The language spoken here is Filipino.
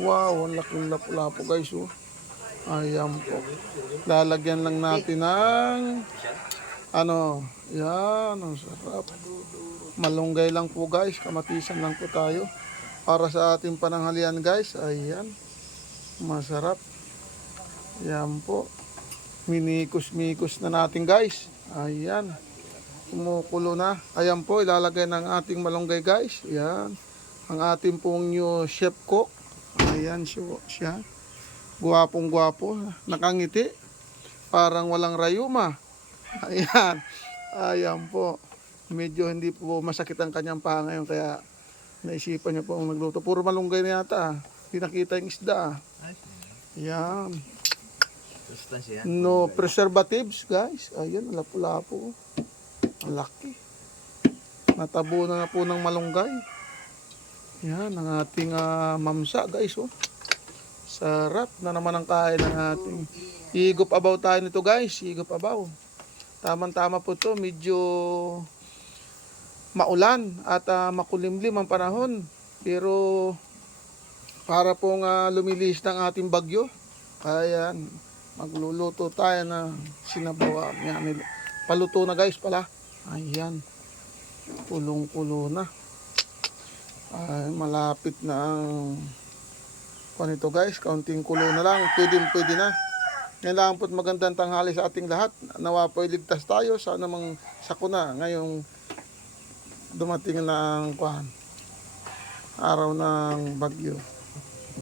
Wow, ang laking lapu-lapu guys. Oh. Ayan po. Lalagyan lang natin ng ano, yan, ang sarap. Malunggay lang po guys, kamatisan lang po tayo. Para sa ating pananghalian guys, ayan. Masarap. Yan po. Minikos-mikos na natin guys. Ayan. Kumukulo na. Ayan po, ilalagay ng ating malunggay guys. Ayan. Ang ating pong new chef cook. Ayan siya. Guwapong guwapo. Nakangiti. Parang walang rayuma. Ayan. Ayan po. Medyo hindi po masakit ang kanyang paa ngayon. Kaya naisipan niya po ang nagluto. Puro malunggay na yata. Hindi nakita yung isda. Ayan. No preservatives guys. Ayan. Lapu-lapu. Ang laki. Natabunan na po ng malunggay. Yan ang ating mamsa guys. Oh. Sarap na naman ang kain ng ating. Higop abaw tayo nito guys. Higop abaw. Tama-tama po to. Medyo maulan at makulimlim ang panahon. Pero para pong lumilis ng ating bagyo. Kaya magluluto tayo na sinabaw. Yan. Paluto na guys pala. Ayan. Kulong-kulo na. Ay, malapit na ang ito guys. Kaunting kulo na lang. Pwede na. Kailangan po't magandang tanghali sa ating lahat. Nawa po'y ligtas tayo sa anumang sakuna. Ngayong dumating na ang araw ng bagyo.